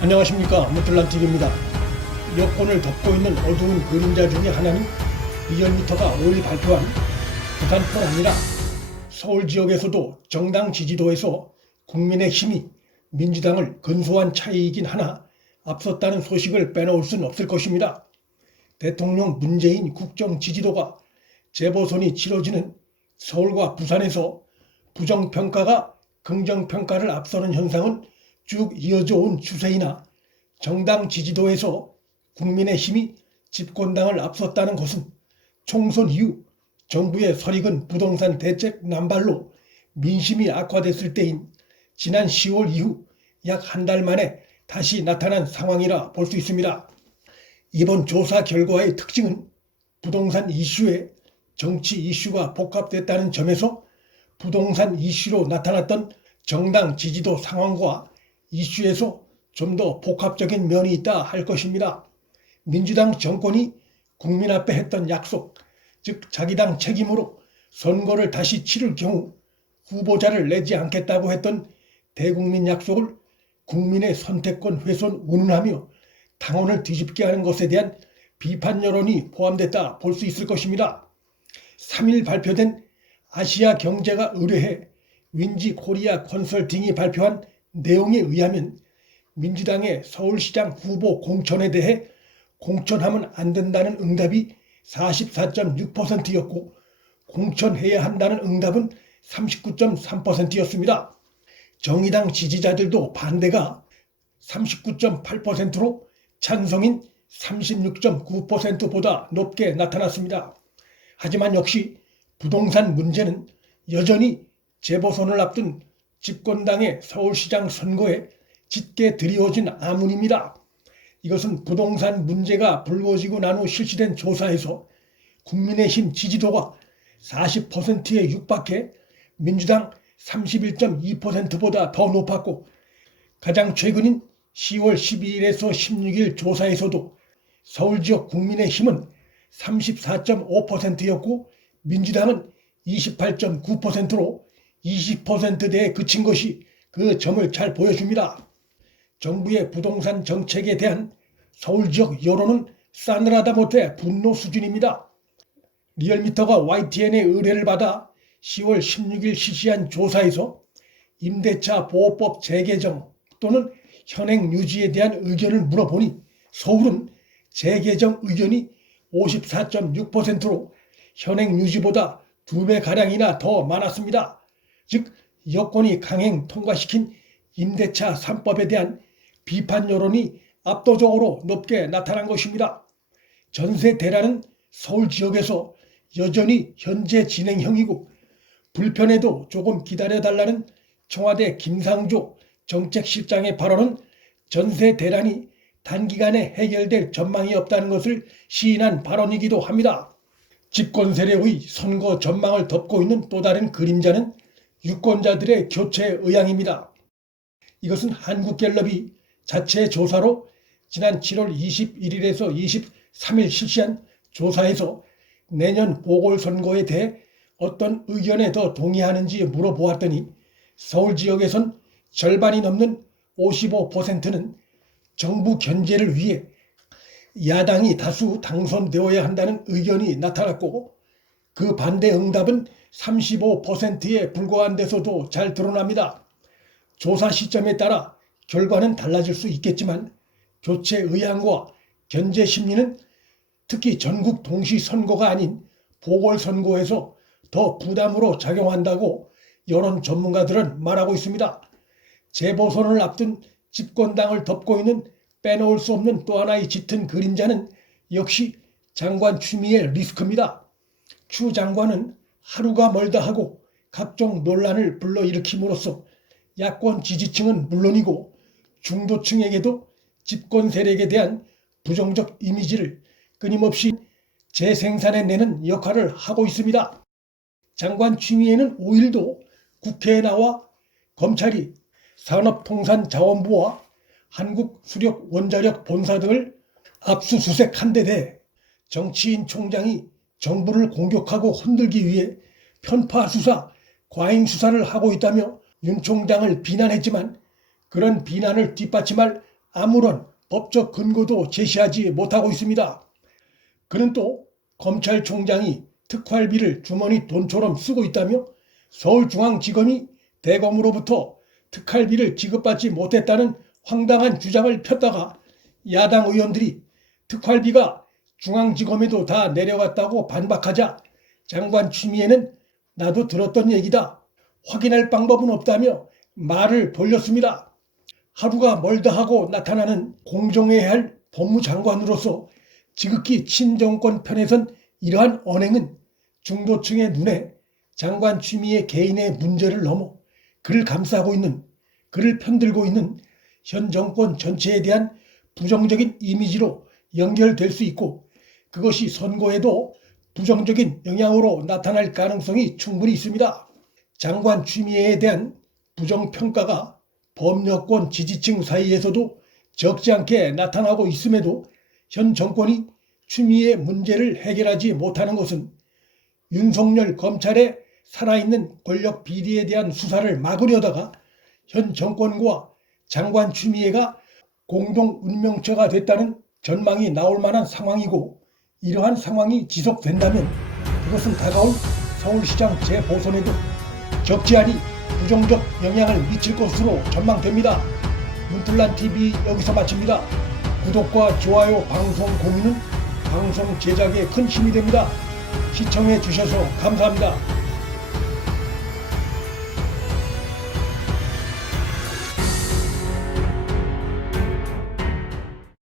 안녕하십니까, 무틀란TV입니다. 여권을 덮고 있는 어두운 그림자 중에 하나는 리얼미터가 5일 발표한 부산뿐 아니라 서울 지역에서도 정당 지지도에서 국민의힘이 민주당을 근소한 차이이긴 하나 앞섰다는 소식을 빼놓을 수는 없을 것입니다. 대통령 문재인 국정 지지도가 재보선이 치러지는 서울과 부산에서 부정평가가 긍정평가를 앞서는 현상은 쭉 이어져 온 추세이나 정당 지지도에서 국민의힘이 집권당을 앞섰다는 것은 총선 이후 정부의 설익은 부동산 대책 남발로 민심이 악화됐을 때인 지난 10월 이후 약 한 달 만에 다시 나타난 상황이라 볼 수 있습니다. 이번 조사 결과의 특징은 부동산 이슈에 정치 이슈가 복합됐다는 점에서 부동산 이슈로 나타났던 정당 지지도 상황과 이슈에서 좀 더 복합적인 면이 있다 할 것입니다. 민주당 정권이 국민 앞에 했던 약속, 즉 자기 당 책임으로 선거를 다시 치를 경우 후보자를 내지 않겠다고 했던 대국민 약속을 국민의 선택권 훼손 운운하며 당원을 뒤집게 하는 것에 대한 비판 여론이 포함됐다 볼 수 있을 것입니다. 3일 발표된 아시아 경제가 의뢰해 윈지 코리아 컨설팅이 발표한 내용에 의하면 민주당의 서울시장 후보 공천에 대해 공천하면 안 된다는 응답이 44.6%였고 공천해야 한다는 응답은 39.3%였습니다. 정의당 지지자들도 반대가 39.8%로 찬성인 36.9%보다 높게 나타났습니다. 하지만 역시 부동산 문제는 여전히 재보선을 앞둔 집권당의 서울시장 선거에 짙게 드리워진 아문입니다. 이것은 부동산 문제가 불거지고 난 후 실시된 조사에서 국민의힘 지지도가 40%에 육박해 민주당 31.2%보다 더 높았고 가장 최근인 10월 12일에서 16일 조사에서도 서울 지역 국민의힘은 34.5%였고 민주당은 28.9%로 20%대에 그친 것이 그 점을 잘 보여줍니다. 정부의 부동산 정책에 대한 서울 지역 여론은 싸늘하다 못해 분노 수준입니다. 리얼미터가 YTN의 의뢰를 받아 10월 16일 실시한 조사에서 임대차 보호법 재개정 또는 현행 유지에 대한 의견을 물어보니 서울은 재개정 의견이 54.6%로 현행 유지보다 2배가량이나 더 많았습니다. 즉 여권이 강행 통과시킨 임대차 3법에 대한 비판 여론이 압도적으로 높게 나타난 것입니다. 전세 대란은 서울 지역에서 여전히 현재 진행형이고 불편해도 조금 기다려달라는 청와대 김상조 정책실장의 발언은 전세 대란이 단기간에 해결될 전망이 없다는 것을 시인한 발언이기도 합니다. 집권 세력의 선거 전망을 덮고 있는 또 다른 그림자는 유권자들의 교체 의향입니다. 이것은 한국갤럽이 자체 조사로 지난 7월 21일에서 23일 실시한 조사에서 내년 보궐선거에 대해 어떤 의견에 더 동의하는지 물어보았더니 서울 지역에선 절반이 넘는 55%는 정부 견제를 위해 야당이 다수 당선되어야 한다는 의견이 나타났고 그 반대 응답은 35%에 불과한 데서도 잘 드러납니다. 조사 시점에 따라 결과는 달라질 수 있겠지만 교체 의향과 견제 심리는 특히 전국 동시 선거가 아닌 보궐선거에서 더 부담으로 작용한다고 여론 전문가들은 말하고 있습니다. 재보선을 앞둔 집권당을 덮고 있는 빼놓을 수 없는 또 하나의 짙은 그림자는 역시 장관 추미애 리스크입니다. 추 장관은 하루가 멀다 하고 각종 논란을 불러일으킴으로써 야권 지지층은 물론이고 중도층에게도 집권 세력에 대한 부정적 이미지를 끊임없이 재생산해내는 역할을 하고 있습니다. 장관 추미애는 5일도 국회에 나와 검찰이 산업통상자원부와 한국수력원자력 본사 등을 압수수색한 데 대해 정치인 총장이 정부를 공격하고 흔들기 위해 편파 수사, 과잉 수사를 하고 있다며 윤 총장을 비난했지만 그런 비난을 뒷받침할 아무런 법적 근거도 제시하지 못하고 있습니다. 그는 또 검찰총장이 특활비를 주머니 돈처럼 쓰고 있다며 서울중앙지검이 대검으로부터 특활비를 지급받지 못했다는 황당한 주장을 폈다가 야당 의원들이 특활비가 중앙지검에도 다 내려갔다고 반박하자 장관 추미애는 나도 들었던 얘기다. 확인할 방법은 없다며 말을 돌렸습니다. 하루가 멀다 하고 나타나는 공정해야 할 법무장관으로서 지극히 친정권 편에 선 이러한 언행은 중도층의 눈에 장관 추미애 개인의 문제를 넘어 그를 감싸고 있는, 그를 편들고 있는 현 정권 전체에 대한 부정적인 이미지로 연결될 수 있고 그것이 선거에도 부정적인 영향으로 나타날 가능성이 충분히 있습니다. 장관 추미애에 대한 부정평가가 범여권 지지층 사이에서도 적지 않게 나타나고 있음에도 현 정권이 추미애 문제를 해결하지 못하는 것은 윤석열 검찰의 살아있는 권력 비리에 대한 수사를 막으려다가 현 정권과 장관 추미애가 공동 운명체가 됐다는 전망이 나올 만한 상황이고 이러한 상황이 지속된다면 그것은 다가올 서울시장 재보선에도 적지 않은 부정적 영향을 미칠 것으로 전망됩니다. 문틀란TV 여기서 마칩니다. 구독과 좋아요, 방송 공유는 방송 제작에 큰 힘이 됩니다. 시청해 주셔서 감사합니다.